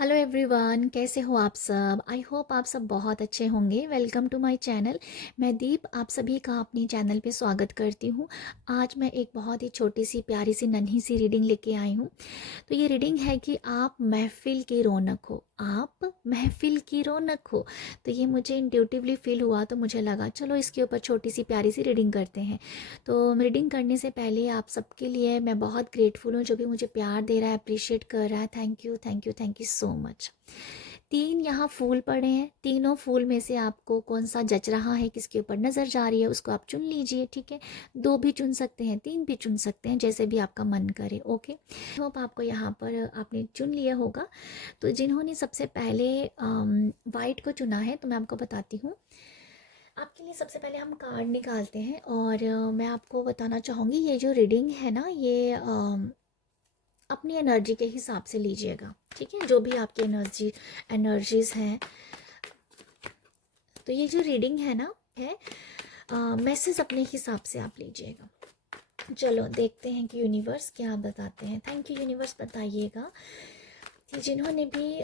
Hello everyone, कैसे हो आप सब। आई होप आप सब बहुत अच्छे होंगे। Welcome to my channel. मैं दीप आप सभी का अपनी चैनल पे स्वागत करती हूँ। आज मैं एक बहुत ही छोटी सी प्यारी सी नन्ही सी रीडिंग लेके आई हूँ। तो ये रीडिंग है कि आप महफिल की रौनक हो, आप महफिल की रौनक हो। तो ये मुझे इंट्यूटिवली फील हुआ, तो मुझे लगा चलो इसके ऊपर छोटी सी प्यारी सी रीडिंग करते हैं। तो रीडिंग करने से पहले आप सबके लिए मैं बहुत ग्रेटफुल हूँ, जो भी मुझे प्यार दे रहा है, अप्रिशिएट कर रहा है। Thank you, thank you, thank you so much. तीन यहाँ फूल पड़े हैं। तीनों फूल में से आपको कौन सा जच रहा है, किसके ऊपर नज़र जा रही है, उसको आप चुन लीजिए। ठीक है, दो भी चुन सकते हैं, तीन भी चुन सकते हैं, जैसे भी आपका मन करे। ओके, होप आपको यहाँ पर आपने चुन लिया होगा। तो जिन्होंने सबसे पहले वाइट को चुना है, तो मैं आपको बताती हूँ। आपके लिए सबसे पहले हम कार्ड निकालते हैं और मैं आपको बताना चाहूँगी, ये जो रीडिंग है ना, ये अपनी एनर्जी के हिसाब से लीजिएगा। ठीक है, जो भी आपकी एनर्जीज हैं। तो ये जो रीडिंग है ना, है मैसेज अपने हिसाब से आप लीजिएगा। चलो देखते हैं कि यूनिवर्स क्या बताते हैं। थैंक यू यूनिवर्स, बताइएगा कि जिन्होंने भी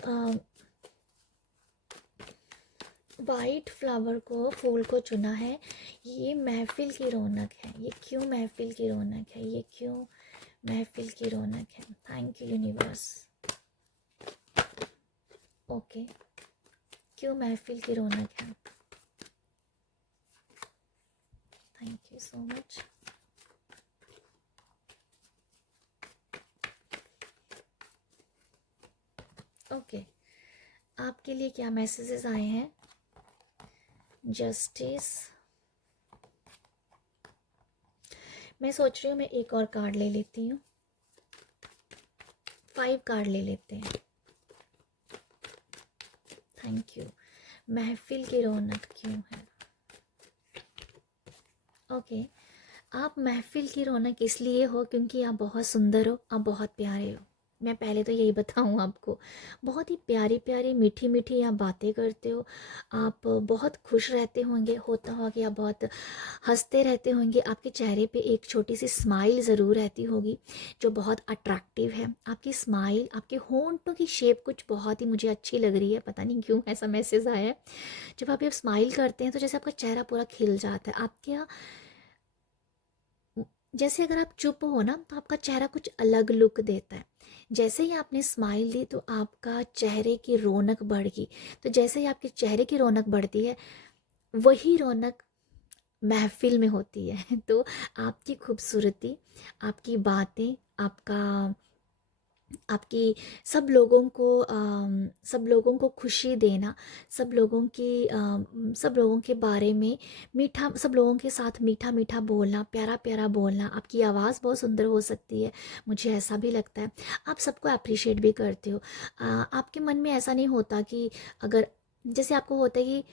वाइट फ्लावर को, फूल को चुना है, ये महफिल की रौनक है। ये क्यों महफिल की रौनक है, ये क्यों महफिल की रौनक है। Thank you universe. ओके, क्यों महफिल की रौनक है। Thank you so much. Okay, आपके लिए क्या मैसेजेस आए हैं। जस्टिस। मैं सोच रही हूँ मैं एक और कार्ड ले लेती हूँ। 5 कार्ड ले लेते हैं। Thank you. महफिल की रौनक क्यों है। ओके, आप महफिल की रौनक इसलिए हो क्योंकि आप बहुत सुंदर हो, आप बहुत प्यारे हो। मैं पहले तो यही बताऊं आपको। बहुत ही प्यारी प्यारी मीठी मीठी आप बातें करते हो। आप बहुत खुश रहते होंगे, होता होगा कि आप बहुत हंसते रहते होंगे। आपके चेहरे पे एक छोटी सी स्माइल ज़रूर रहती होगी, जो बहुत अट्रैक्टिव है। आपकी स्माइल, आपके होंठों की शेप कुछ बहुत ही मुझे अच्छी लग रही है। पता नहीं क्यों ऐसा मैसेज आया है। जब आप ये स्माइल करते हैं तो जैसे आपका चेहरा पूरा खिल जाता है। आपके यहाँ जैसे अगर आप चुप हो ना, तो आपका चेहरा कुछ अलग लुक देता है। जैसे ही आपने स्माइल दी तो आपका चेहरे की रौनक बढ़ गई। तो जैसे ही आपके चेहरे की रौनक बढ़ती है, वही रौनक महफिल में होती है। तो आपकी खूबसूरती, आपकी बातें, आपका आपकी सब लोगों को खुशी देना, सब लोगों के बारे में मीठा, सब लोगों के साथ मीठा मीठा बोलना, प्यारा प्यारा बोलना। आपकी आवाज़ बहुत सुंदर हो सकती है, मुझे ऐसा भी लगता है। आप सबको अप्रिशिएट भी करते हो। आपके मन में ऐसा नहीं होता कि अगर, जैसे आपको होता है कि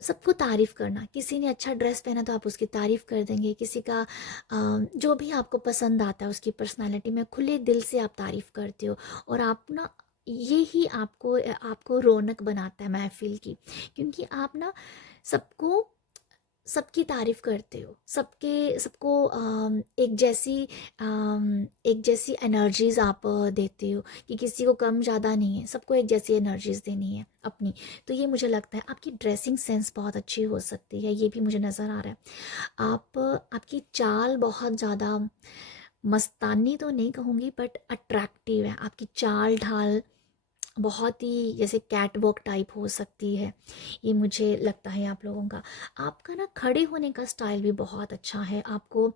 सबको तारीफ़ करना, किसी ने अच्छा ड्रेस पहना तो आप उसकी तारीफ़ कर देंगे। किसी का जो भी आपको पसंद आता है, उसकी पर्सनालिटी में खुले दिल से आप तारीफ़ करते हो। और आप ना, ये ही आपको रौनक बनाता है महफिल की। क्योंकि आप ना सबको सबकी तारीफ़ करते हो, सबको एक जैसी एनर्जीज़ आप देते हो, कि किसी को कम ज़्यादा नहीं है, सबको एक जैसी एनर्जीज़ देनी है अपनी। तो ये मुझे लगता है। आपकी ड्रेसिंग सेंस बहुत अच्छी हो सकती है, ये भी मुझे नज़र आ रहा है। आपकी चाल बहुत ज़्यादा मस्तानी तो नहीं कहूँगी, बट अट्रैक्टिव है। आपकी चाल ढाल बहुत ही जैसे कैट वॉक टाइप हो सकती है, ये मुझे लगता है आप लोगों का। आपका ना खड़े होने का स्टाइल भी बहुत अच्छा है। आपको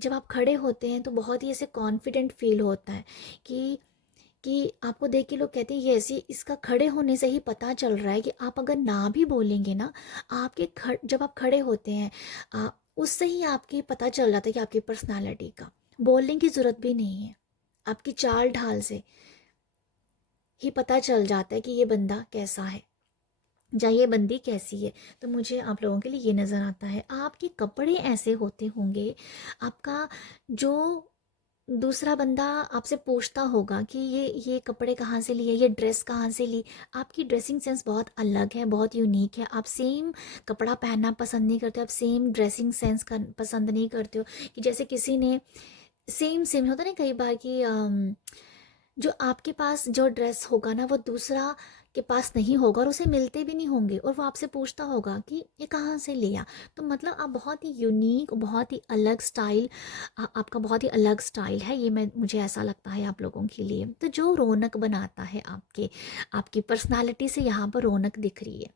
जब आप खड़े होते हैं तो बहुत ही ऐसे कॉन्फिडेंट फील होता है, कि आपको देख के लोग कहते हैं ये ऐसी, इसका खड़े होने से ही पता चल रहा है कि आप अगर ना भी बोलेंगे ना, जब आप खड़े होते हैं, उससे ही आपकी पता चल जाता है कि आपकी पर्सनालिटी का, बोलने की ज़रूरत भी नहीं है। आपकी चाल ढाल से ही पता चल जाता है कि ये बंदा कैसा है या ये बंदी कैसी है। तो मुझे आप लोगों के लिए ये नज़र आता है। आपके कपड़े ऐसे होते होंगे, आपका जो दूसरा बंदा आपसे पूछता होगा कि ये कपड़े कहाँ से लिए, ये ड्रेस कहाँ से ली। आपकी ड्रेसिंग सेंस बहुत अलग है, बहुत यूनिक है। आप सेम कपड़ा पहनना पसंद नहीं करते, आप सेम ड्रेसिंग सेंस का पसंद नहीं करते हो, कि जैसे किसी ने सेम सेम होता ना कई बार कि जो आपके पास जो ड्रेस होगा ना वो दूसरा के पास नहीं होगा और उसे मिलते भी नहीं होंगे, और वो आपसे पूछता होगा कि ये कहाँ से लिया। तो मतलब आप बहुत ही यूनिक, बहुत ही अलग स्टाइल, आपका बहुत ही अलग स्टाइल है ये, मैं मुझे ऐसा लगता है आप लोगों के लिए। तो जो रौनक बनाता है आपके, आपकी पर्सनालिटी से यहाँ पर रौनक दिख रही है,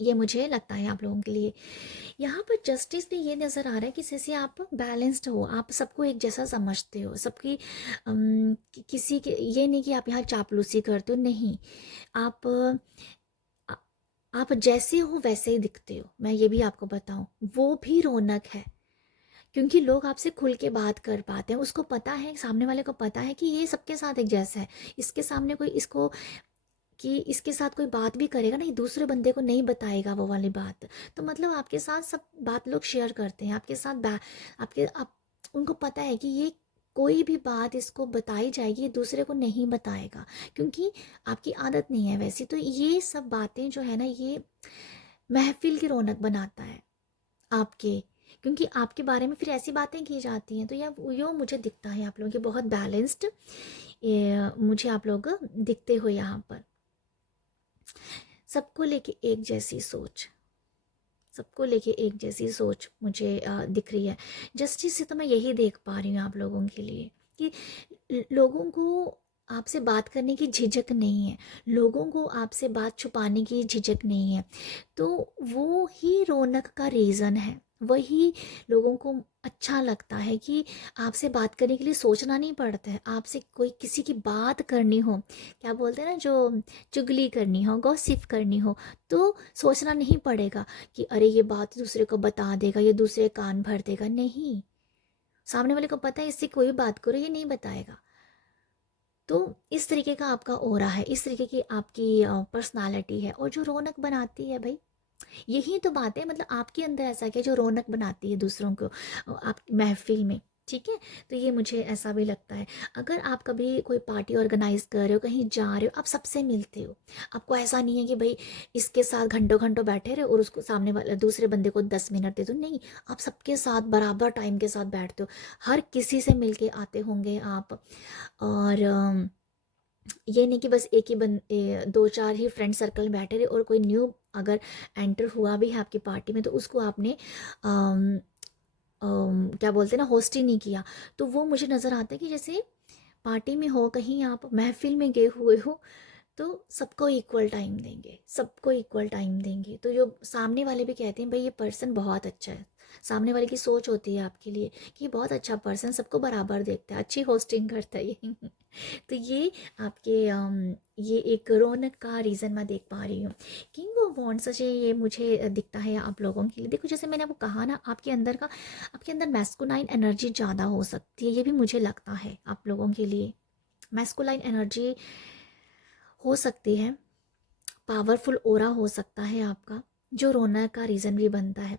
ये मुझे लगता है आप लोगों के लिए। यहाँ पर जस्टिस भी ये नज़र आ रहा है कि जैसे आप बैलेंस्ड हो, आप सबको एक जैसा समझते हो, सबकी किसी के, ये नहीं कि आप यहाँ चापलूसी करते हो, नहीं। आप आ- आप जैसे हो वैसे ही दिखते हो, मैं ये भी आपको बताऊं, वो भी रौनक है। क्योंकि लोग आपसे खुल के बात कर पाते हैं, उसको पता है, सामने वाले को पता है कि ये सबके साथ एक जैसा है, इसके सामने कोई इसको, कि इसके साथ कोई बात भी करेगा ना, ये दूसरे बंदे को नहीं बताएगा वो वाली बात। तो मतलब आपके साथ सब बात लोग शेयर करते हैं, आपके साथ आपके आप उनको पता है कि ये कोई भी बात इसको बताई जाएगी, ये दूसरे को नहीं बताएगा, क्योंकि आपकी आदत नहीं है वैसी। तो ये सब बातें जो है ना, ये महफिल की रौनक बनाता है आपके, क्योंकि आपके बारे में फिर ऐसी बातें की जाती हैं। तो यो मुझे दिखता है आप लोगों के बहुत बैलेंस्ड, मुझे आप लोग दिखते हो यहाँ पर। सबको लेके एक जैसी सोच, सबको लेके एक जैसी सोच मुझे दिख रही है। जस्टिस से तो मैं यही देख पा रही हूँ आप लोगों के लिए कि लोगों को आपसे बात करने की झिझक नहीं है, लोगों को आपसे बात छुपाने की झिझक नहीं है। तो वो ही रौनक का रीज़न है, वही लोगों को अच्छा लगता है कि आपसे बात करने के लिए सोचना नहीं पड़ता है। आपसे कोई किसी की बात करनी हो, क्या बोलते हैं ना, जो चुगली करनी हो, गॉसिप करनी हो, तो सोचना नहीं पड़ेगा कि अरे ये बात दूसरे को बता देगा, ये दूसरे कान भर देगा, नहीं। सामने वाले को पता है इससे कोई भी बात करो ये नहीं बताएगा। तो इस तरीके का आपका ऑरा है, इस तरीके की आपकी पर्सनालिटी है, और जो रौनक बनाती है भाई, यही तो बात है। मतलब आपके अंदर ऐसा क्या जो रौनक बनाती है दूसरों को, आप महफिल में, ठीक है। तो ये मुझे ऐसा भी लगता है। अगर आप कभी कोई पार्टी ऑर्गेनाइज कर रहे हो, कहीं जा रहे हो, आप सबसे मिलते हो, आपको ऐसा नहीं है कि भाई इसके साथ घंटों घंटों बैठे रहे और उसको सामने वाले दूसरे बंदे को 10 मिनट दे दो, नहीं। आप सबके साथ बराबर टाइम के साथ बैठते हो, हर किसी से मिलके आते होंगे आप। और ये नहीं कि बस एक ही दो चार ही फ्रेंड सर्कल में बैठे रहे, और कोई न्यू अगर एंटर हुआ भी है आपकी पार्टी में तो उसको आपने क्या बोलते हैं ना, होस्ट ही नहीं किया। तो वो मुझे नज़र आता है कि जैसे पार्टी में हो, कहीं आप महफिल में गए हुए हो, तो सबको इक्वल टाइम देंगे, सबको इक्वल टाइम देंगे। तो जो सामने वाले भी कहते हैं भाई ये पर्सन बहुत अच्छा है, सामने वाले की सोच होती है आपके लिए कि ये बहुत अच्छा पर्सन, सबको बराबर देखता है, अच्छी होस्टिंग करता है ये। तो ये आपके ये एक रौनक का रीज़न मैं देख पा रही हूँ। किंग ऑफ वॉन्ड्स से ये मुझे दिखता है आप लोगों के लिए। देखो जैसे मैंने आपको कहा ना, आपके अंदर मैस्कुलाइन एनर्जी ज़्यादा हो सकती है, ये भी मुझे लगता है आप लोगों के लिए। मैस्कुलाइन एनर्जी हो सकती है, पावरफुल ओरा हो सकता है आपका, जो रौनक का रीज़न भी बनता है,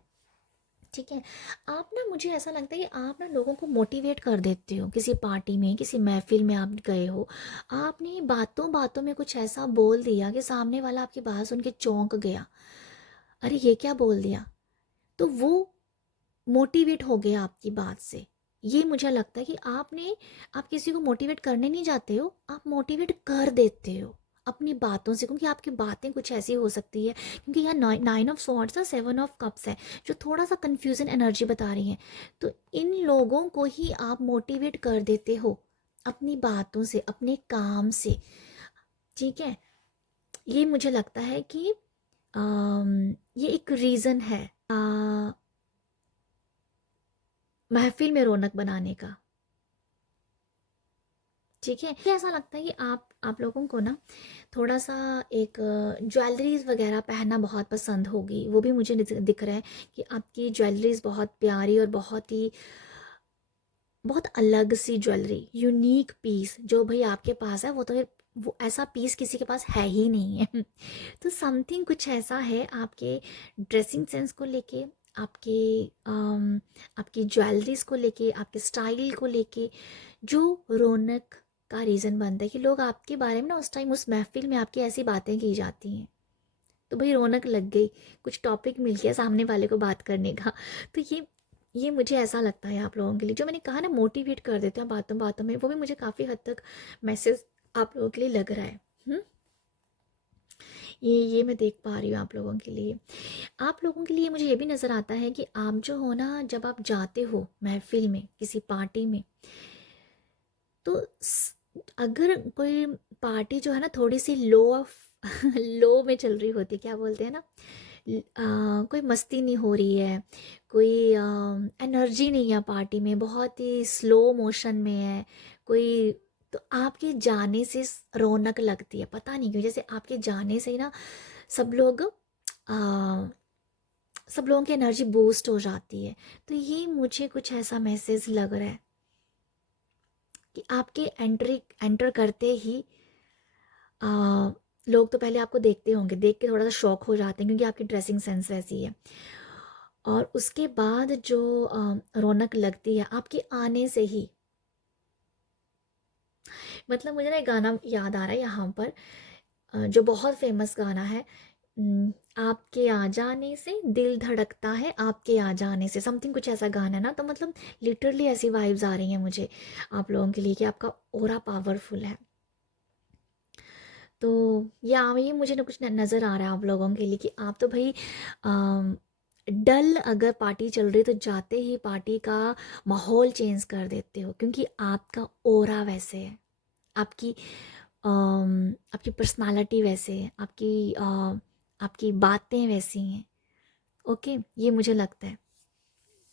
ठीक है। आप ना, मुझे ऐसा लगता है कि आप ना लोगों को मोटिवेट कर देते हो। किसी पार्टी में, किसी महफिल में आप गए हो, आपने बातों बातों में कुछ ऐसा बोल दिया कि सामने वाला आपकी बात सुन के चौंक गया, अरे ये क्या बोल दिया, तो वो मोटिवेट हो गया आपकी बात से। ये मुझे लगता है कि आप किसी को मोटिवेट करने नहीं जाते हो, आप मोटिवेट कर देते हो अपनी बातों से, क्योंकि आपकी बातें कुछ ऐसी हो सकती है, क्योंकि यहाँ 9 ऑफ स्वॉर्ड्स है, 7 ऑफ कप्स है, जो थोड़ा सा कंफ्यूजन एनर्जी बता रही है। तो इन लोगों को ही आप मोटिवेट कर देते हो अपनी बातों से, अपने काम से, ठीक है। ये मुझे लगता है कि ये एक रीज़न है महफिल में रौनक बनाने का, ठीक है। मुझे ऐसा लगता है कि आप लोगों को ना थोड़ा सा एक ज्वेलरीज वगैरह पहनना बहुत पसंद होगी, वो भी मुझे दिख रहा है कि आपकी ज्वेलरीज बहुत प्यारी और बहुत अलग सी ज्वेलरी, यूनिक पीस जो भाई आपके पास है, वो ऐसा पीस किसी के पास है ही नहीं है। तो समथिंग कुछ ऐसा है आपके ड्रेसिंग सेंस को लेके, आपके आपकी ज्वेलरीज को लेके, आपके स्टाइल को लेके, जो रौनक का रीज़न बनता है कि लोग आपके बारे में ना उस टाइम उस महफिल में आपकी ऐसी बातें की जाती हैं, तो भाई रौनक लग गई, कुछ टॉपिक मिल गया सामने वाले को बात करने का। तो ये मुझे ऐसा लगता है आप लोगों के लिए, जो मैंने कहा ना मोटिवेट कर देते हैं बातों बातों में, वो भी मुझे काफ़ी हद तक मैसेज आप लोगों के लिए लग रहा है। ये मैं देख पा रही हूँ आप लोगों के लिए। आप लोगों के लिए मुझे ये भी नज़र आता है कि आप जो हो ना, जब आप जाते हो महफिल में, किसी पार्टी में, तो अगर कोई पार्टी जो है ना थोड़ी सी लो ऑफ लो में चल रही होती है, क्या बोलते हैं ना, कोई मस्ती नहीं हो रही है, कोई एनर्जी नहीं है पार्टी में, बहुत ही स्लो मोशन में है कोई, तो आपके जाने से रौनक लगती है, पता नहीं क्यों, जैसे आपके जाने से ही ना सब लोग सब लोगों की एनर्जी बूस्ट हो जाती है। तो ये मुझे कुछ ऐसा मैसेज लग रहा है कि आपके एंटर करते ही आ, लोग तो पहले आपको देखते होंगे, देख के थोड़ा सा शॉक हो जाते हैं क्योंकि आपकी ड्रेसिंग सेंस वैसी है, और उसके बाद जो रौनक लगती है आपके आने से ही। मतलब मुझे ना एक गाना याद आ रहा है यहाँ पर, जो बहुत फेमस गाना है, आपके आ जाने से दिल धड़कता है, आपके आ जाने से, समथिंग कुछ ऐसा गाना है ना। तो मतलब लिटरली ऐसी वाइब्स आ रही हैं मुझे आप लोगों के लिए कि आपका ऑरा पावरफुल है। तो या ये मुझे ना कुछ नज़र आ रहा है आप लोगों के लिए कि आप तो भाई डल अगर पार्टी चल रही तो जाते ही पार्टी का माहौल चेंज कर देते हो, क्योंकि आपका ऑरा वैसे है, आपकी आपकी पर्सनालिटी वैसे है, आपकी बातें वैसी हैं। ओके, ये मुझे लगता है,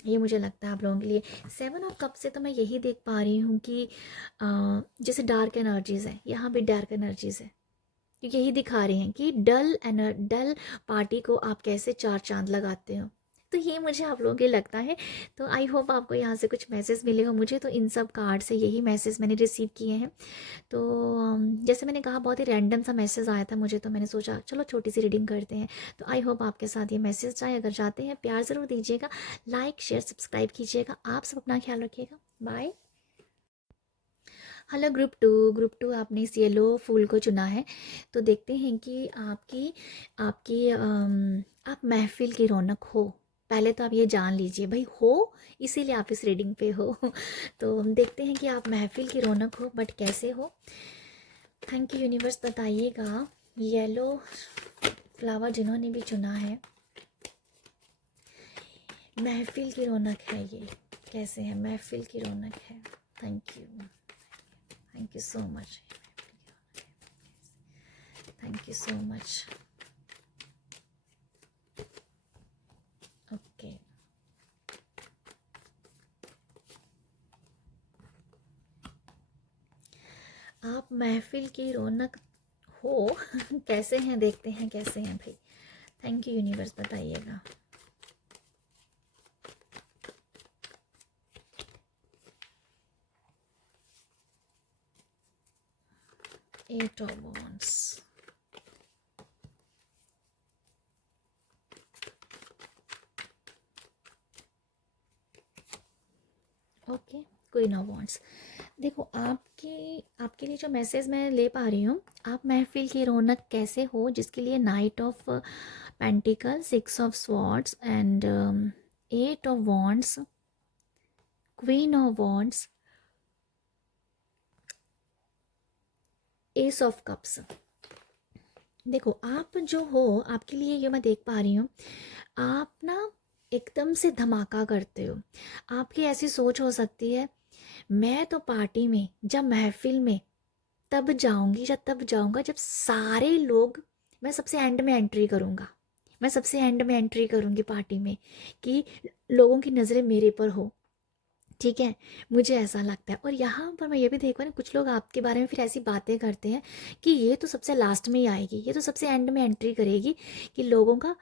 ये मुझे लगता है आप लोगों के लिए। 7 ऑफ कप से तो मैं यही देख पा रही हूँ कि जैसे डार्क एनर्जीज़ है, यहाँ भी डार्क एनर्जीज़ है, यही दिखा रही हैं कि डल पार्टी को आप कैसे चार चांद लगाते हो। तो ये मुझे आप लोगों के लगता है। तो आई होप आपको यहाँ से कुछ मैसेज मिले हो। मुझे तो इन सब कार्ड से यही मैसेज मैंने रिसीव किए हैं। तो जैसे मैंने कहा बहुत ही रैंडम सा मैसेज आया था मुझे, तो मैंने सोचा चलो छोटी सी रीडिंग करते हैं। तो आई होप आपके साथ ये मैसेज जाए। अगर जाते हैं प्यार ज़रूर दीजिएगा, लाइक शेयर सब्सक्राइब कीजिएगा। आप सब अपना ख्याल रखिएगा। बाय। हेलो ग्रुप टू आपने इस येलो फूल को चुना है। तो देखते हैं कि आपकी आपकी आप महफिल की रौनक हो। पहले तो आप ये जान लीजिए भाई हो, इसीलिए आप इस रीडिंग पे हो। तो हम देखते हैं कि आप महफिल की रौनक हो, बट कैसे हो। थैंक यू यूनिवर्स, बताइएगा येलो फ्लावर जिन्होंने भी चुना है, महफिल की रौनक है ये, कैसे है महफिल की रौनक है। Thank you so much, thank you so much. Okay, आप महफिल की रौनक हो। कैसे हैं देखते हैं कैसे हैं भाई। थैंक यू यूनिवर्स, बताइएगा। Eight of wands, okay, queen of wands. देखो आपके लिए जो मैसेज मैं ले पा रही हूँ, आप महफिल की रौनक कैसे हो, जिसके लिए night of pentacle, 6 of swords and 8 of wands, queen of wands, S of cups. देखो आप जो हो, आपके लिए ये मैं देख पा रही हूँ, आप ना एकदम से धमाका करते हो। आपकी ऐसी सोच हो सकती है, मैं तो पार्टी में जब महफिल में तब जाऊंगी या तब जाऊंगा जब सारे लोग, मैं सबसे एंड में एंट्री करूंगा, मैं सबसे एंड में एंट्री करूंगी पार्टी में, कि लोगों की नज़रें मेरे पर हो। ठीक है, मुझे ऐसा लगता है। और यहाँ पर मैं ये भी देखूँ ना, कुछ लोग आपके बारे में फिर ऐसी बातें करते हैं कि ये तो सबसे लास्ट में ही आएगी, ये तो सबसे एंड में एंट्री करेगी, कि लोगों का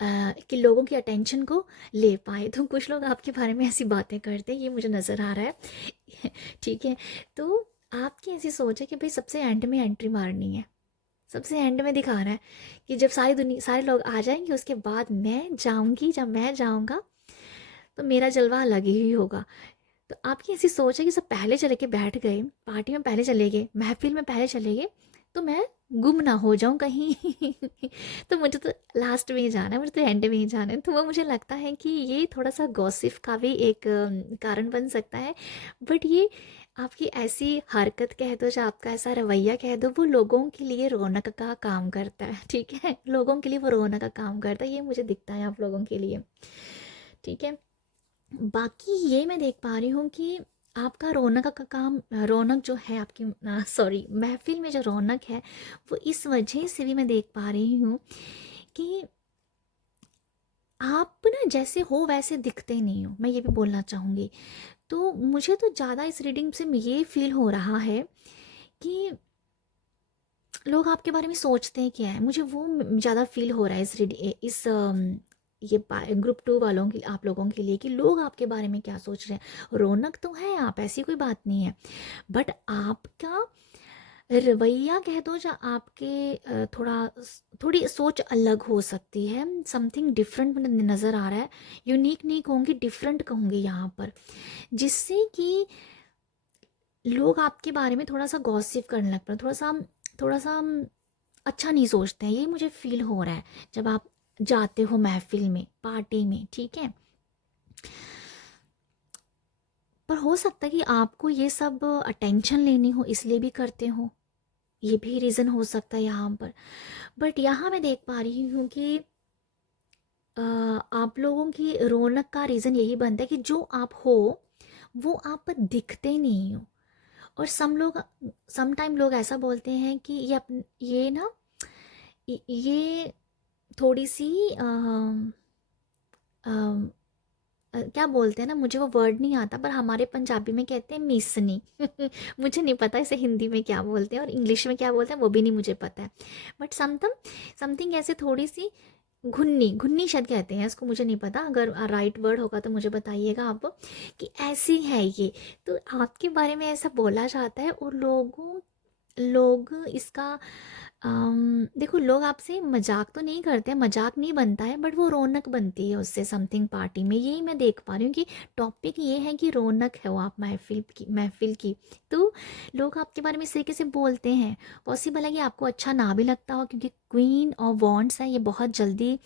कि लोगों की अटेंशन को ले पाए। तो कुछ लोग आपके बारे में ऐसी बातें करते हैं, ये मुझे नज़र आ रहा है। ठीक है, तो आपकी ऐसी सोच है कि भाई सबसे एंड में एंट्री मारनी है, सबसे एंड में दिखा रहा है कि जब सारे लोग आ जाएंगे उसके बाद मैं जाऊंगी, जब मैं जाऊंगा तो मेरा जलवा अलग ही होगा। तो आपकी ऐसी सोच है कि सब पहले चले के बैठ गए, पार्टी में पहले चले गए, महफिल में पहले चले गए, तो मैं गुम ना हो जाऊं कहीं। तो मुझे तो लास्ट में ही जाना है, मुझे तो एंड में ही जाना है। तो वो मुझे लगता है कि ये थोड़ा सा गॉसिप का भी एक कारण बन सकता है। बट ये आपकी ऐसी हरकत कह दो, जो आपका ऐसा रवैया कह दो, वो लोगों के लिए रौनक का काम करता है, ठीक है, लोगों के लिए वो रौनक का काम करता है, ये मुझे दिखता है आप लोगों के लिए, ठीक है। बाकी ये मैं देख पा रही हूँ कि आपका रौनक का काम, रौनक जो है आपकी, सॉरी, महफिल में जो रौनक है, वो इस वजह से भी मैं देख पा रही हूँ कि आप ना जैसे हो वैसे दिखते नहीं हो, मैं ये भी बोलना चाहूँगी। तो मुझे तो ज़्यादा इस रीडिंग से ये फील हो रहा है कि लोग आपके बारे में सोचते हैं क्या है, मुझे वो ज़्यादा फील हो रहा है इस ये ग्रुप 2 वालों के, आप लोगों के लिए, कि लोग आपके बारे में क्या सोच रहे हैं। रौनक तो है आप, ऐसी कोई बात नहीं है, बट आपका रवैया कह दो, या आपके थोड़ी सोच अलग हो सकती है, समथिंग डिफरेंट मुझे नज़र आ रहा है। यूनिक नहीं कहूँगी, डिफरेंट कहूँगी यहाँ पर, जिससे कि लोग आपके बारे में थोड़ा सा गॉसिप करने लग पड़े, थोड़ा सा अच्छा नहीं सोचते हैं, ये मुझे फील हो रहा है जब आप जाते हो महफिल में, पार्टी में, ठीक है। पर हो सकता है कि आपको ये सब अटेंशन लेनी हो, इसलिए भी करते हो, ये भी रीज़न हो सकता है यहाँ पर। बट यहाँ मैं देख पा रही हूँ कि आप लोगों की रौनक का रीज़न यही बनता है कि जो आप हो वो आप दिखते नहीं हो। और सम टाइम लोग ऐसा बोलते हैं कि ये ना, ये थोड़ी सी क्या बोलते हैं ना, मुझे वो वर्ड नहीं आता, पर हमारे पंजाबी में कहते हैं मिसनी। मुझे नहीं पता इसे हिंदी में क्या बोलते हैं और इंग्लिश में क्या बोलते हैं, वो भी नहीं मुझे पता है। बट समथिंग ऐसे थोड़ी सी घुन्नी घुन्नी शायद कहते हैं इसको, मुझे नहीं पता, अगर राइट वर्ड होगा तो मुझे बताइएगा आप, कि ऐसी है ये। तो आपके बारे में ऐसा बोला जाता है, और लोग इसका देखो, लोग आपसे मजाक तो नहीं करते हैं, मजाक नहीं बनता है, बट वो रौनक बनती है उससे, समथिंग पार्टी में, यही मैं देख पा रही हूँ कि टॉपिक ये है कि रौनक है वो आप महफिल की। तो लोग आपके बारे में इस तरीके से बोलते हैं। पॉसिबल है कि आपको अच्छा ना भी लगता हो, क्योंकि क्वीन ऑफ वॉन्ड्स है, ये बहुत जल्दी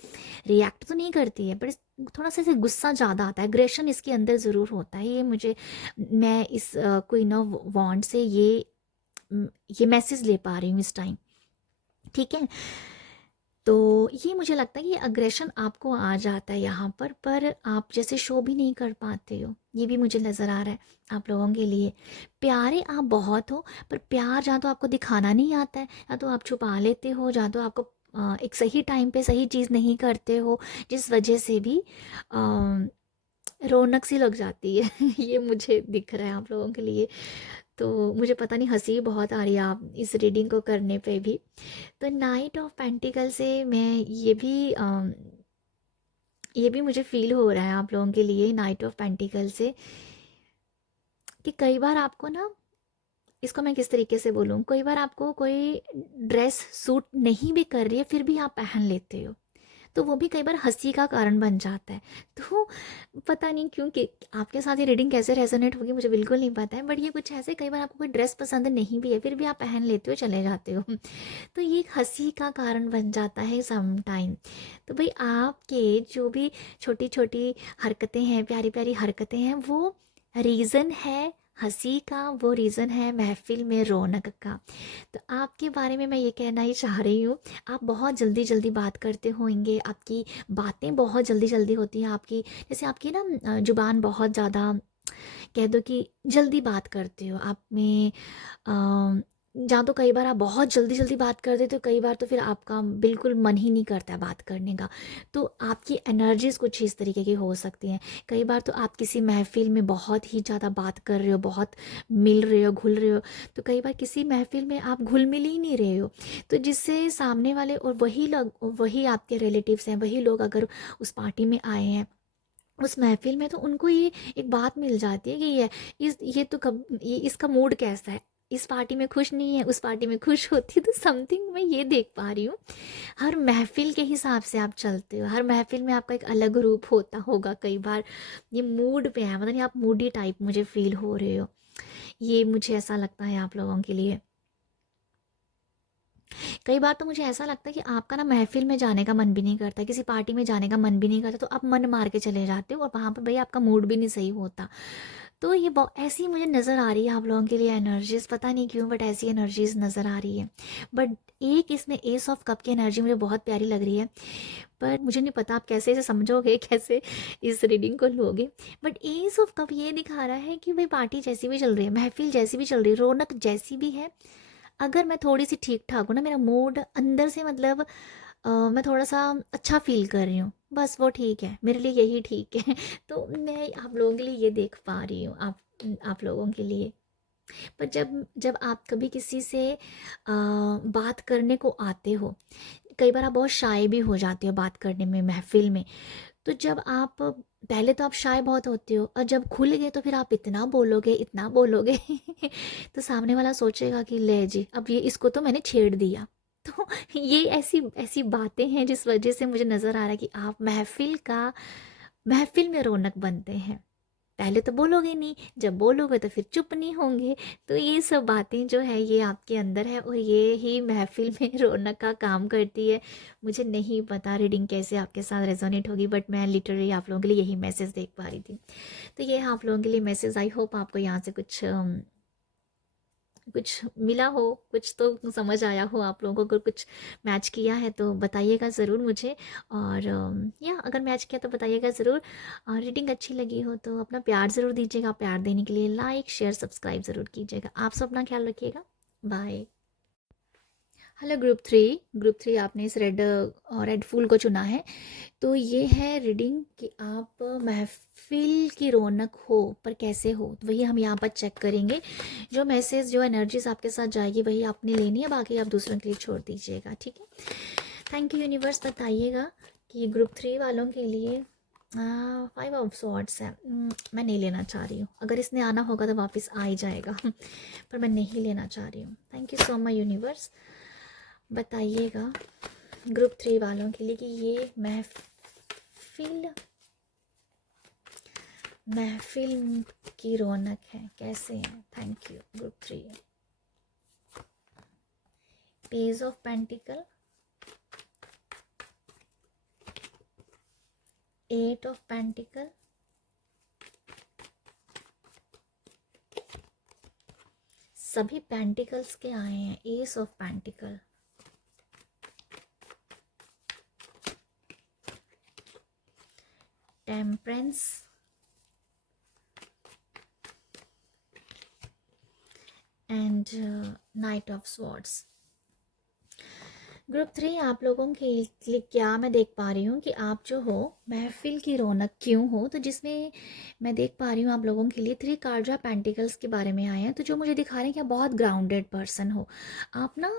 रिएक्ट तो नहीं करती है, पर थोड़ा सा इसे गुस्सा ज़्यादा आता है, एग्रेशन इसके अंदर ज़रूर होता है। ये मुझे, मैं इस क्वीन ऑफ वॉन्ड से ये मैसेज ले पा रही हूँ इस टाइम, ठीक है। तो ये मुझे लगता है कि अग्रेशन आपको आ जाता है यहाँ पर आप जैसे शो भी नहीं कर पाते हो, ये भी मुझे नज़र आ रहा है आप लोगों के लिए। प्यारे आप बहुत हो, पर प्यार जहाँ तो आपको दिखाना नहीं आता है, या तो आप छुपा लेते हो, जहाँ तो आपको एक सही टाइम पे सही चीज़ नहीं करते हो, जिस वजह से भी अ, रौनक सी लग जाती है। ये मुझे दिख रहा है आप लोगों के लिए। तो मुझे पता नहीं, हंसी बहुत आ रही है आप इस रीडिंग को करने पे भी। तो नाइट ऑफ पेंटिकल से मैं ये भी मुझे फील हो रहा है आप लोगों के लिए, नाइट ऑफ पेंटिकल से, कि कई बार आपको ना, इसको मैं किस तरीके से बोलूँ, कई बार आपको कोई ड्रेस सूट नहीं भी कर रही है, फिर भी आप पहन लेते हो, तो वो भी कई बार हंसी का कारण बन जाता है। तो पता नहीं क्यों कि आपके साथ ये रीडिंग कैसे रेजोनेट होगी, मुझे बिल्कुल नहीं पता है, बट ये कुछ ऐसे, कई बार आपको कोई ड्रेस पसंद नहीं भी है, फिर भी आप पहन लेते हो, चले जाते हो। तो ये एक हंसी का कारण बन जाता है सम टाइम। तो भाई आपके जो भी छोटी छोटी हरकतें हैं, प्यारी प्यारी हरकतें हैं, वो रीज़न है हंसी का, वो रीज़न है महफिल में रौनक का। तो आपके बारे में मैं ये कहना ही चाह रही हूँ, आप बहुत जल्दी जल्दी बात करते होंगे, आपकी बातें बहुत जल्दी जल्दी होती हैं, आपकी जैसे आपकी ना जुबान बहुत ज़्यादा, कह दो कि जल्दी बात करते हो आप में। जहाँ तो कई बार आप बहुत जल्दी जल्दी बात कर देते हो, कई बार तो फिर आपका बिल्कुल मन ही नहीं करता है बात करने का। तो आपकी एनर्जीज कुछ इस तरीके की हो सकती हैं। कई बार तो आप किसी महफिल में बहुत ही ज़्यादा बात कर रहे हो, बहुत मिल रहे हो, घुल रहे हो, तो कई बार किसी महफिल में आप घुल मिल ही नहीं रहे हो, तो जिससे सामने वाले, और वही लोग, वही आपके रिलेटिव्स हैं, वही लोग अगर उस पार्टी में आए हैं, उस महफिल में, तो उनको ये एक बात मिल जाती है कि ये तो कब, ये इसका मूड कैसा है, इस पार्टी में खुश नहीं है, उस पार्टी में खुश होती है। तो समथिंग मैं ये देख पा रही हूँ, हर महफिल के हिसाब से आप चलते हो, हर महफिल में आपका एक अलग रूप होता होगा। कई बार ये मूड पे है, मतलब नहीं, आप मूडी टाइप मुझे फील हो रहे हो, ये मुझे ऐसा लगता है आप लोगों के लिए। कई बार तो मुझे ऐसा लगता है कि आपका ना महफ़िल में जाने का मन भी नहीं करता, किसी पार्टी में जाने का मन भी नहीं करता, तो आप मन मार के चले जाते हो और वहाँ पे भई आपका मूड भी नहीं सही होता। तो ये ऐसी मुझे नज़र आ रही है आप लोगों के लिए एनर्जीज़, पता नहीं क्यों बट ऐसी एनर्जीज़ नज़र आ रही है। बट एक इसमें एस ऑफ कप की एनर्जी मुझे बहुत प्यारी लग रही है, पर मुझे नहीं पता आप कैसे इसे समझोगे, कैसे इस रीडिंग को लोगे। बट एस ऑफ कप ये दिखा रहा है कि भाई पार्टी जैसी भी चल रही है, महफ़िल जैसी भी चल रही है, रौनक जैसी भी है, अगर मैं थोड़ी-सी ठीक-ठाक हूँ ना, मेरा मूड अंदर से मतलब मैं थोड़ा-सा अच्छा फ़ील कर रही हूँ, बस वो ठीक है, मेरे लिए यही ठीक है। तो मैं आप लोगों के लिए ये देख पा रही हूँ, आप लोगों के लिए। पर जब जब आप कभी किसी से बात करने को आते हो, कई बार आप बहुत शाय भी हो जाते हो बात करने में महफ़िल में, तो जब आप पहले तो आप शाय बहुत होते हो और जब खुल गए तो फिर आप इतना बोलोगे तो सामने वाला सोचेगा कि ले जी, अब ये इसको तो मैंने छेड़ दिया। तो ये ऐसी ऐसी बातें हैं जिस वजह से मुझे नज़र आ रहा है कि आप महफ़िल में रौनक बनते हैं। पहले तो बोलोगे नहीं, जब बोलोगे तो फिर चुप नहीं होंगे। तो ये सब बातें जो है ये आपके अंदर है और ये ही महफ़िल में रौनक का काम करती है। मुझे नहीं पता रीडिंग कैसे आपके साथ रेज़ोनेट होगी, बट मैं लिटरली आप लोगों के लिए यही मैसेज देख पा रही थी। तो ये है आप लोगों के लिए मैसेज। आई होप आपको यहाँ से कुछ मिला हो, कुछ तो समझ आया हो आप लोगों को। अगर कुछ मैच किया है तो बताइएगा ज़रूर मुझे, और या अगर मैच किया तो बताइएगा ज़रूर। और रीडिंग अच्छी लगी हो तो अपना प्यार ज़रूर दीजिएगा। प्यार देने के लिए लाइक शेयर सब्सक्राइब ज़रूर कीजिएगा। आप सब अपना ख्याल रखिएगा। बाय। हेलो ग्रुप थ्री आपने इस रेड फूल को चुना है। तो ये है रीडिंग कि आप महफिल की रौनक हो पर कैसे हो, तो वही हम यहाँ पर चेक करेंगे। जो मैसेज जो एनर्जीज आपके साथ जाएगी वही आपने लेनी है, बाकी आप दूसरों के लिए छोड़ दीजिएगा, ठीक है। Thank you universe. बताइएगा कि ग्रुप 3 वालों के लिए 5 ऑफ सॉर्ड्स है। मैं नहीं लेना चाह रही हूँ, अगर इसने आना होगा तो वापस आ ही जाएगा पर मैं नहीं लेना चाह रही हूँ। Thank you so much universe. बताइएगा ग्रुप 3 वालों के लिए कि ये महफिल की रौनक है, कैसे है। Thank you group 3। Page of pentacle, 8 of pentacle, सभी पेंटिकल्स के आए हैं। S of pentacle, temperance, and night of swords. Group 3 आप लोगों के लिए क्या मैं देख पा रही हूँ कि आप जो हो महफिल की रौनक क्यों हो, तो जिसमें मैं देख पा रही हूँ आप लोगों के लिए 3 कार्ड्स ऑफ पेंटिकल्स के बारे में आए हैं। तो जो मुझे दिखा रहे हैं कि आप बहुत ग्राउंडेड पर्सन हो, आप ना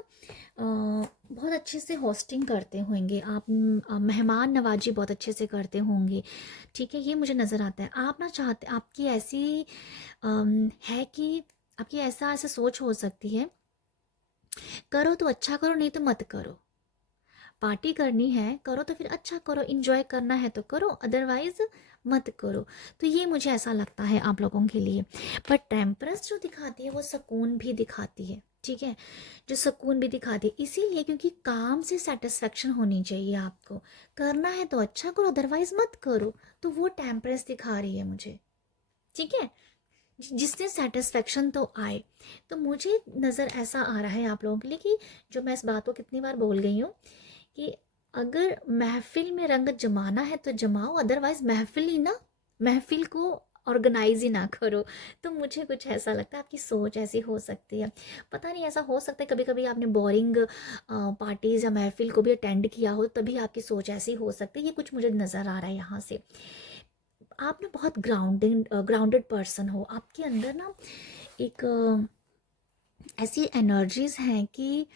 बहुत अच्छे से होस्टिंग करते होंगे, आप मेहमान नवाजी बहुत अच्छे से करते होंगे, ठीक है। ये मुझे नज़र आता है। आप ना चाहते, आपकी ऐसी है कि आपकी ऐसा सोच हो सकती है, करो तो अच्छा करो, नहीं तो मत करो। पार्टी करनी है करो तो फिर अच्छा करो, इंजॉय करना है तो करो, अदरवाइज मत करो। तो ये मुझे ऐसा लगता है आप लोगों के लिए। पर टेम्परेंस जो दिखाती है वो सुकून भी दिखाती है, ठीक है। जो सुकून भी दिखाती है इसीलिए क्योंकि काम से सेटिस्फेक्शन होनी चाहिए आपको। करना है तो अच्छा करो, अदरवाइज मत करो। तो वो टेम्परेंस दिखा रही है मुझे, ठीक है। जिससे सेटिस्फेक्शन तो आए। तो मुझे नज़र ऐसा आ रहा है आप लोगों के लिए कि जो मैं इस बात को कितनी बार बोल गई हूँ कि अगर महफिल में रंग जमाना है तो जमाओ, अदरवाइज महफिल ही ना, महफिल को ऑर्गेनाइज ही ना करो। तो मुझे कुछ ऐसा लगता है आपकी सोच ऐसी हो सकती है। पता नहीं, ऐसा हो सकता है कभी कभी आपने बोरिंग पार्टीज या महफिल को भी अटेंड किया हो, तभी आपकी सोच ऐसी हो सकती है। ये कुछ मुझे नज़र आ रहा है यहाँ से। आप ना बहुत ग्राउंडेड पर्सन हो, आपके अंदर ना एक ऐसी एनर्जीज हैं कि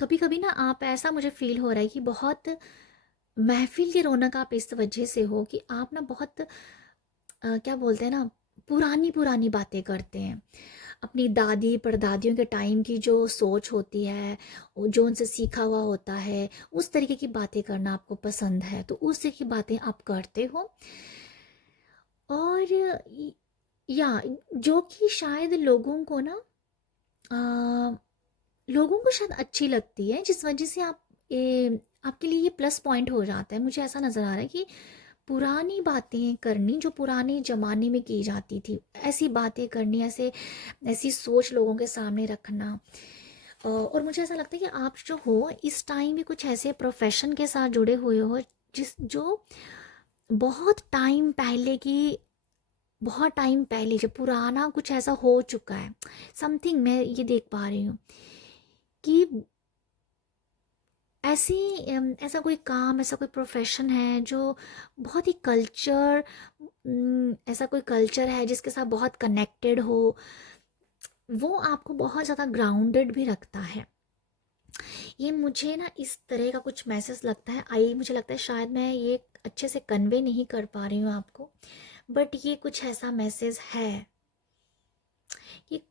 कभी कभी ना आप, ऐसा मुझे फील हो रहा है कि बहुत महफिल की रौनक आप इस वजह से हो कि आप ना बहुत क्या बोलते हैं ना, पुरानी पुरानी बातें करते हैं। अपनी दादी परदादियों के टाइम की जो सोच होती है, जो उनसे सीखा हुआ होता है, उस तरीके की बातें करना आपको पसंद है, तो उस तरह की बातें आप करते हो। और या जो कि शायद लोगों को ना लोगों को शायद अच्छी लगती है, जिस वजह से आपके लिए ये प्लस पॉइंट हो जाता है। मुझे ऐसा नज़र आ रहा है कि पुरानी बातें करनी जो पुराने ज़माने में की जाती थी, ऐसी बातें करनी, ऐसी सोच लोगों के सामने रखना। और मुझे ऐसा लगता है कि आप जो हो इस टाइम भी कुछ ऐसे प्रोफेशन के साथ जुड़े हुए हो जो बहुत टाइम पहले की, बहुत टाइम पहले जो पुराना कुछ ऐसा हो चुका है, समथिंग मैं ये देख पा रही हूँ कि ऐसी ऐसा कोई काम, ऐसा कोई प्रोफेशन है जो बहुत ही ऐसा कोई कल्चर है जिसके साथ बहुत कनेक्टेड हो, वो आपको बहुत ज़्यादा ग्राउंडेड भी रखता है। ये मुझे ना इस तरह का कुछ मैसेज लगता है, मुझे लगता है शायद मैं ये अच्छे से कन्वे नहीं कर पा रही हूँ आपको, बट ये कुछ ऐसा मैसेज है कि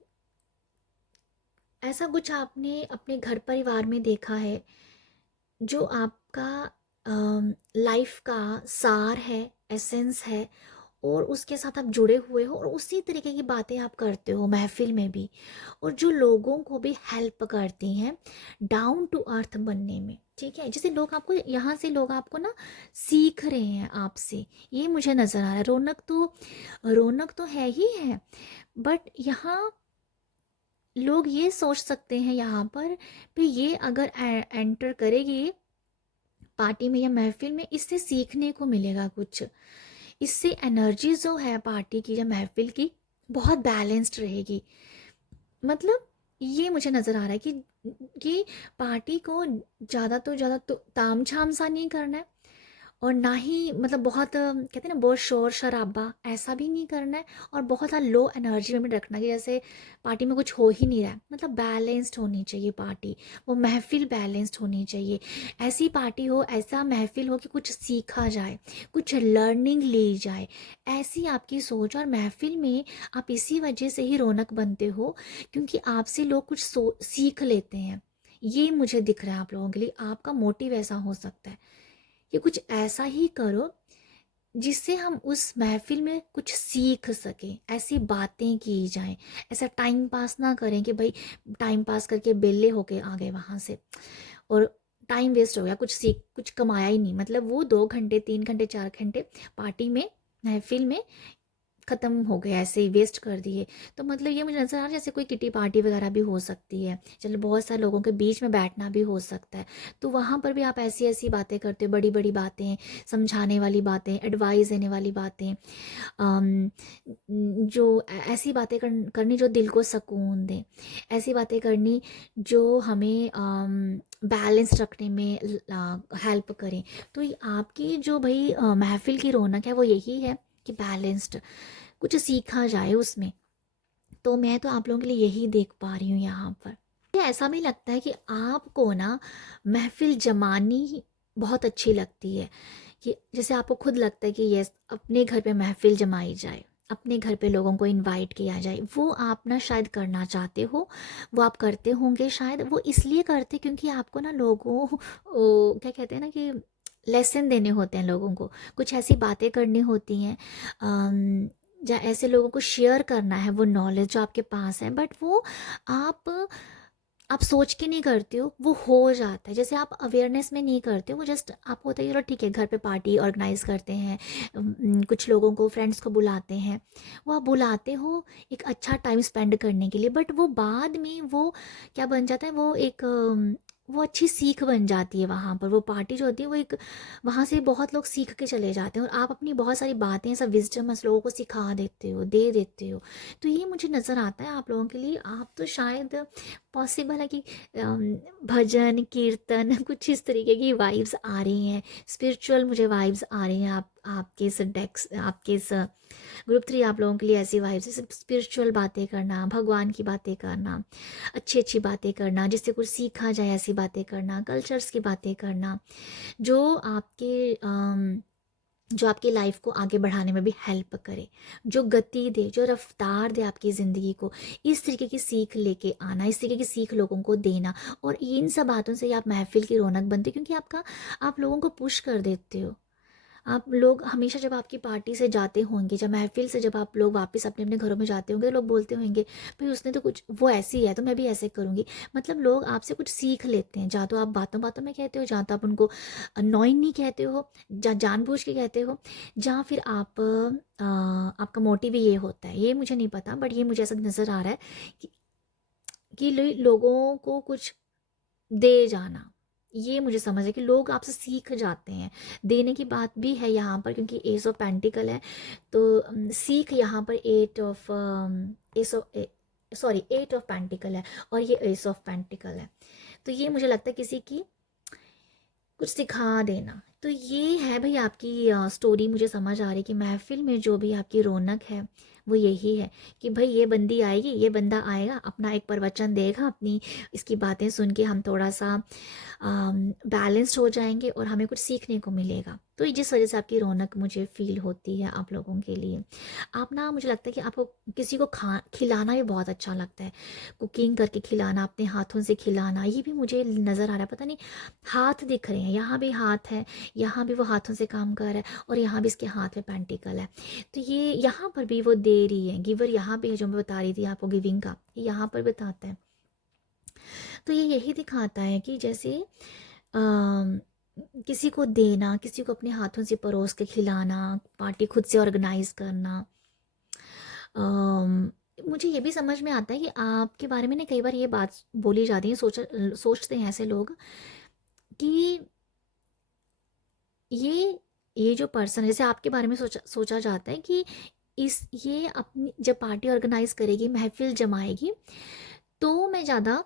ऐसा कुछ आपने अपने घर परिवार में देखा है जो आपका लाइफ का सार है, एसेंस है, और उसके साथ आप जुड़े हुए हो और उसी तरीके की बातें आप करते हो महफिल में भी, और जो लोगों को भी हेल्प करती हैं डाउन टू अर्थ बनने में। ठीक है, जैसे लोग आपको यहाँ से लोग आपको ना सीख रहे हैं आपसे, ये मुझे नज़र आ रहा है। रौनक तो है ही है, बट यहाँ लोग ये सोच सकते हैं यहाँ पर भी, ये अगर एंटर करेगी पार्टी में या महफिल में, इससे सीखने को मिलेगा कुछ, इससे एनर्जी जो है पार्टी की या महफिल की बहुत बैलेंस्ड रहेगी। मतलब ये मुझे नज़र आ रहा है कि पार्टी को ज़्यादा तो ज़्यादा तो ताम झाम सा नहीं करना है, और ना ही मतलब बहुत कहते हैं ना बहुत शोर शराबा ऐसा भी नहीं करना है, और बहुत ज़्यादा लो एनर्जी में भी रखना कि जैसे पार्टी में कुछ हो ही नहीं रहा है। मतलब बैलेंस्ड होनी चाहिए पार्टी, वो महफिल बैलेंस्ड होनी चाहिए। ऐसी पार्टी हो, ऐसा महफिल हो कि कुछ सीखा जाए, कुछ लर्निंग ली जाए, ऐसी आपकी सोच। और महफिल में आप इसी वजह से ही रौनक बनते हो क्योंकि आपसे लोग कुछ सीख लेते हैं। ये मुझे दिख रहा है आप लोगों के लिए, आपका मोटिव ऐसा हो सकता है कि कुछ ऐसा ही करो जिससे हम उस महफिल में कुछ सीख सकें, ऐसी बातें की जाएं। ऐसा टाइम पास ना करें कि भाई टाइम पास करके बेले होके आ गए वहाँ से और टाइम वेस्ट हो गया, कुछ कमाया ही नहीं। मतलब वो 2 घंटे 3 घंटे 4 घंटे पार्टी में, महफिल में ख़त्म हो गए, ऐसे ही वेस्ट कर दिए। तो मतलब ये मुझे नज़र आ रहा है जैसे कोई किटी पार्टी वगैरह भी हो सकती है, चलो बहुत सारे लोगों के बीच में बैठना भी हो सकता है, तो वहाँ पर भी आप ऐसी ऐसी बातें करते हो, बड़ी बड़ी बातें, समझाने वाली बातें, एडवाइस देने वाली बातें, अम, ऐसी बातें करनी जो दिल को सुकून दे, ऐसी बातें करनी जो हमें बैलेंस रखने में हेल्प करें। तो आपकी जो भाई महफिल की रौनक है वो यही है कि बैलेंस्ड कुछ सीखा जाए उसमें। तो मैं तो आप लोगों के लिए यही देख पा रही हूँ यहाँ पर। मुझे ऐसा भी लगता है कि आपको ना महफिल जमानी बहुत अच्छी लगती है, कि जैसे आपको खुद लगता है कि यस अपने घर पे महफिल जमाई जाए, अपने घर पे लोगों को इनवाइट किया जाए, वो आप ना शायद करना चाहते हो, वो आप करते होंगे शायद। वो इसलिए करते क्योंकि आपको ना लोगों क्या कहते हैं ना कि लेसन देने होते हैं लोगों को, कुछ ऐसी बातें करनी होती हैं, या ऐसे लोगों को शेयर करना है वो नॉलेज जो आपके पास है, बट वो आप आप सोच के नहीं करते हो, वो हो जाता है। जैसे आप अवेयरनेस में नहीं करते हो, वो जस्ट आप होता है चलो ठीक है घर पे पार्टी ऑर्गेनाइज करते हैं, कुछ लोगों को फ्रेंड्स को बुलाते हैं, वो आप बुलाते हो एक अच्छा टाइम स्पेंड करने के लिए, बट वो बाद में वो क्या बन जाता है, वो एक वो अच्छी सीख बन जाती है। वहाँ पर वो पार्टी जो होती है वो एक, वहाँ से बहुत लोग सीख के चले जाते हैं और आप अपनी बहुत सारी बातें सब विजडम लोगों को सिखा देते हो, दे देते हो। तो ये मुझे नज़र आता है आप लोगों के लिए। आप तो शायद पॉसिबल है कि भजन कीर्तन कुछ इस तरीके की वाइब्स आ रही हैं, स्पिरिचुअल मुझे वाइब्स आ रही हैं। आपके इस डेक्स, आपके इस ग्रुप 3 आप लोगों के लिए ऐसी वाइब्स, स्पिरिचुअल बातें करना, भगवान की बातें करना, अच्छी अच्छी बातें करना जिससे कुछ सीखा जाए, ऐसी बातें करना, कल्चर्स की बातें करना जो जो आपकी लाइफ को आगे बढ़ाने में भी हेल्प करे, जो गति दे, जो रफ्तार दे आपकी ज़िंदगी को। इस तरीके की सीख लेके आना, इस तरीके की सीख लोगों को देना, और इन सब बातों से ही आप महफिल की रौनक बनते हो, क्योंकि आप लोगों को पुश कर देते हो, आप लोग हमेशा जब आपकी पार्टी से जाते होंगे, जब महफ़िल से जब आप लोग वापस अपने-अपने घरों में जाते होंगे, तो लोग बोलते होंगे, "भई उसने तो कुछ वो ऐसी है, तो मैं भी ऐसे करूँगी।" मतलब लोग आपसे कुछ सीख लेते हैं, जहाँ तो आप बातों-बातों में कहते हो, जहाँ तो आप उनको नॉइंगली कहते हो, जहाँ जानबूझ के कहते हो, जहाँ फिर आप आपका मोटिव ही ये होता है। ये मुझे नहीं पता, बट ये मुझे ऐसा नज़र आ रहा है कि लोगों को कुछ दे जाना, ये मुझे समझ है कि लोग आपसे सीख जाते हैं। देने की बात भी है यहाँ पर, क्योंकि एस ऑफ पेंटिकल है, तो सीख यहाँ पर ace of sorry eight of pentacle है, और ये एस ऑफ पेंटिकल है। तो ये मुझे लगता है किसी की कुछ सिखा देना। तो ये है भई आपकी स्टोरी। मुझे समझ आ रही है कि महफ़िल में जो भी आपकी रौनक है, वो यही है कि भई ये बंदी आएगी, ये बंदा आएगा, अपना एक प्रवचन देगा, अपनी इसकी बातें सुन के हम थोड़ा-सा बैलेंस्ड हो जाएँगे और हमें कुछ सीखने को मिलेगा। तो जिस वज़ह से आपकी रौनक मुझे फ़ील होती है आप लोगों के लिए। आप ना, मुझे लगता है कि आपको किसी को खा खिलाना भी बहुत अच्छा लगता है। कुकिंग करके खिलाना, अपने हाथों से खिलाना, ये भी मुझे नज़र आ रहा है। पता नहीं, हाथ दिख रहे हैं, यहाँ भी हाथ है, यहाँ भी वो हाथों से काम कर रहा है, और यहाँ भी इसके हाथ में पेंटिकल है। तो ये यहाँ पर भी वो दे रही है, गिवर यहाँ भी है, जो मैं बता रही थी आपको गिविंग का, ये यहाँ पर बताता है। तो ये यही दिखाता है कि जैसे अम, किसी को देना, किसी को अपने हाथों से परोस के खिलाना, पार्टी खुद से ऑर्गेनाइज करना। मुझे ये भी समझ में आता है कि आपके बारे में ना कई बार ये बात बोली जाती है, सोचते हैं ऐसे लोग कि ये जो पर्सन है, जैसे आपके बारे में सोचा जाता है कि इस ये अपनी जब पार्टी ऑर्गेनाइज करेगी, महफिल जमाएगी, तो मैं ज़्यादा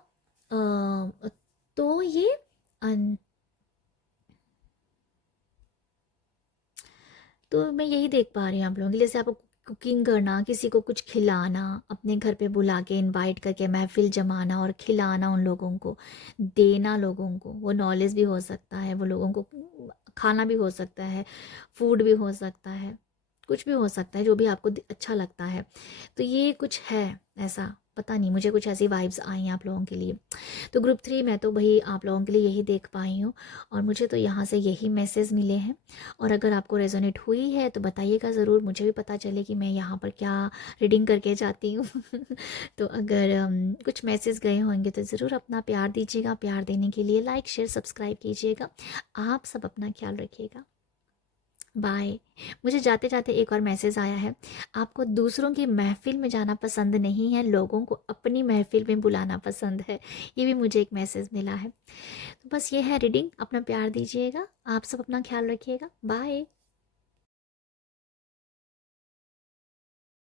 तो ये अन, तो मैं यही देख पा रही हूँ आप लोगों की, जैसे आपको कुकिंग करना, किसी को कुछ खिलाना, अपने घर पे बुला के इनवाइट करके महफिल जमाना और खिलाना, उन लोगों को देना, लोगों को वो नॉलेज भी हो सकता है, वो लोगों को खाना भी हो सकता है, फूड भी हो सकता है, कुछ भी हो सकता है जो भी आपको अच्छा लगता है। तो ये कुछ है ऐसा, पता नहीं, मुझे कुछ ऐसी वाइब्स आई हैं आप लोगों के लिए। तो ग्रुप 3 मैं तो भाई आप लोगों के लिए यही देख पाई हूँ, और मुझे तो यहाँ से यही मैसेज मिले हैं। और अगर आपको रेजोनेट हुई है तो बताइएगा ज़रूर, मुझे भी पता चले कि मैं यहाँ पर क्या रीडिंग करके जाती हूँ। तो अगर कुछ मैसेज गए होंगे तो ज़रूर अपना प्यार दीजिएगा। प्यार देने के लिए लाइक शेयर सब्सक्राइब कीजिएगा। आप सब अपना ख्याल रखिएगा। बाय। मुझे जाते जाते एक और मैसेज आया है, आपको दूसरों की महफिल में जाना पसंद नहीं है, लोगों को अपनी महफिल में बुलाना पसंद है। ये भी मुझे एक मैसेज मिला है। तो बस ये है रीडिंग, अपना प्यार दीजिएगा। आप सब अपना ख्याल रखिएगा। बाय।